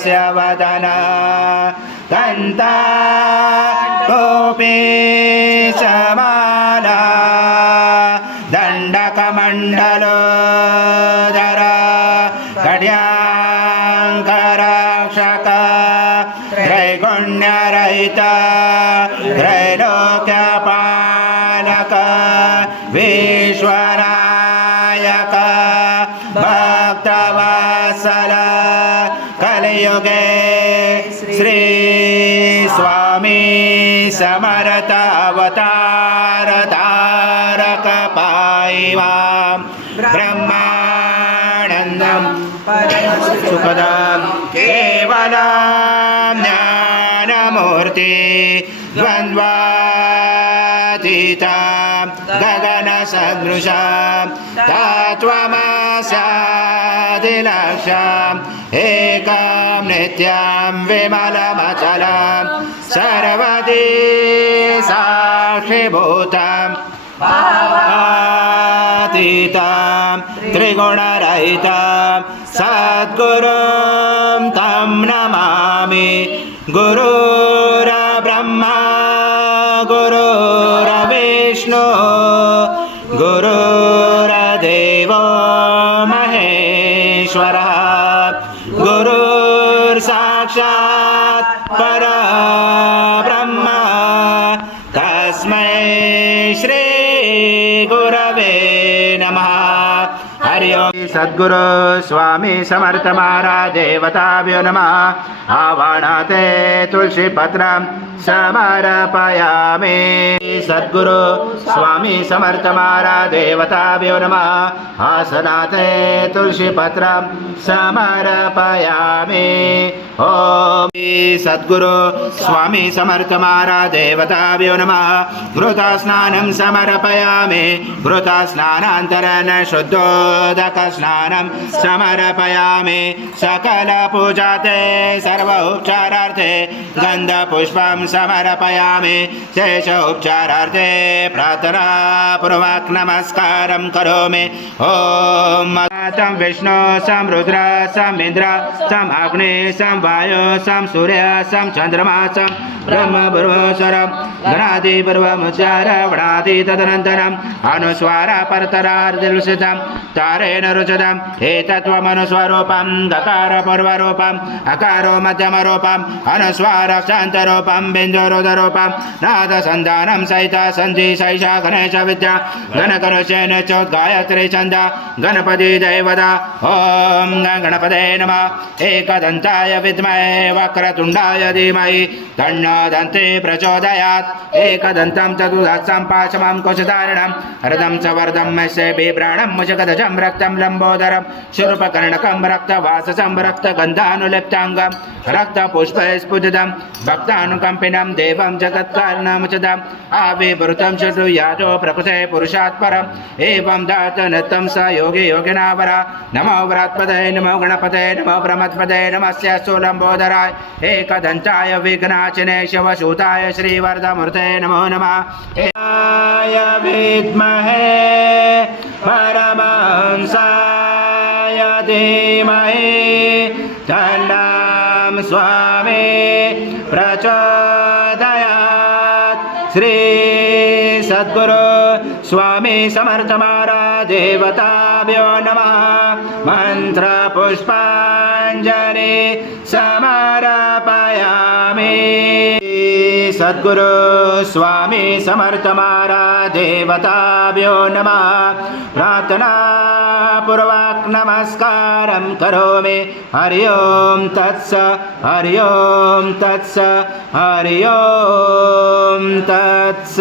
तस्य वदन दन्ता गोपी समाना दण्डकमण्डलोदर गड्याङ्करक्षक त्रैगुण्यरहित त्रैलोक्यपालक विश्वनायक भक्तवत्सल कलियुगे श्री स्वामी समर्थ अवतार धारक पाइवां ब्रह्मानन्दं सुखदं केवलं ज्ञानमूर्ति द्वन्द्वातीतं गगनसदृशं तत्त्वमस्यादिलक्ष्यम् एकं नित्यं विमलमचलं सर्वदी साक्षिभूतं भावातीतं त्रिगुणरहितं सद्गुरुं तं नमामि गुरुर्ब्रह्मा गुरुर्विष्णु गुरुर्देवो महेश्वरः गुरुर्साक्षात् परब्रह्म तस्मै श्री गुरवे नमः। हरि ओम। सद्गुरु स्वामी समर्थ महाराज देवताभ्यो नमः। आवाहनाते तुलसी पत्रं समर्पयामि। सद्गुरु स्वामी समर्थ महाराज देवताभ्यो नमः। आसनाते तुलसी पत्रं समर्पयामि। ओम सद्गुरु स्वामी समर्थ महाराज देवताभ्यो नमः। घृतस्नानं समर्पयामि। घृतस्नानान्तरेण शुद्धोदक स्नानं समर्पयामि। सकल पूजाते सर्व उपचारार्थे गन्धपुष्पं समर्पयामि। शेष उपचारार्थे प्रार्थना पूर्वक नमस्कारं करोमि। ओम तं विष्णु सं रुद्र सं इंद्र सं अग्नि सं वायु सं सूर्य सं चंद्रमा सं ब्रह्म भुवनेश्वरं गणादि पूर्वमुच्चारवणादि तदनन्तरम् अनुस्वार परतरार्दिलुषितं तारेण रुचितं एतत्त्वमनुस्वरूपं गकार पूर्वरूपं अकारो मध्यमरूपं अनुस्वार शान्तरूपं बिन्दुरुदरूपं नादसन्धानं सहित सन्धि सैषा गणेश विद्या गणकरुषेण चोद्गायत्री छन्द गणपति दैवता। ओम गणपते नमः। एकदन्ताय विद्महे वक्रतुण्डाय धीमहि तन्नो दन्ती प्रचोदयात्। एकदन्तं चतुर्दशं पाशमं कुशधारिणं हृदं च वरदं यस्य बिभ्राणं मुजगदजं रक्तं लम्बोदरं शूर्पकर्णकं रक्तवाससं रक्तगन्धानुलिप्ताङ्गं रक्तपुष्पस्फुटितं भक्तानुकम्पिनं देवं जगत्कारणमुचितम् आविर्भूतं चतुर्यातो प्रकृते पुरुषात् परम् एवं धातनतं स योगी योगिनावरा। नमो व्रात्पदे नमो गणपते नमो ब्रह्मत्पदे नमस्य स्थूलम्बोदराय एकदन्ताय विघ्नाशिने शिवसूताय श्रीवरदमूर्ते नमो नमः। विद्महे परमहंसाय धीमहि तन्नो स्वामी प्रचोदयात्। श्री सद्गुरु स्वामी समर्थ महाराज देवताभ्यो नमः। मंत्र पुष्पांजलि समर्पयामि। सद्गुरु स्वामी समर्थ महाराज देवताभ्यो नमः। प्रार्थना पूर्वक नमस्कारं करोमि। हरि ओम तत्स हरि ओम तत्स हरि ओम तत्स।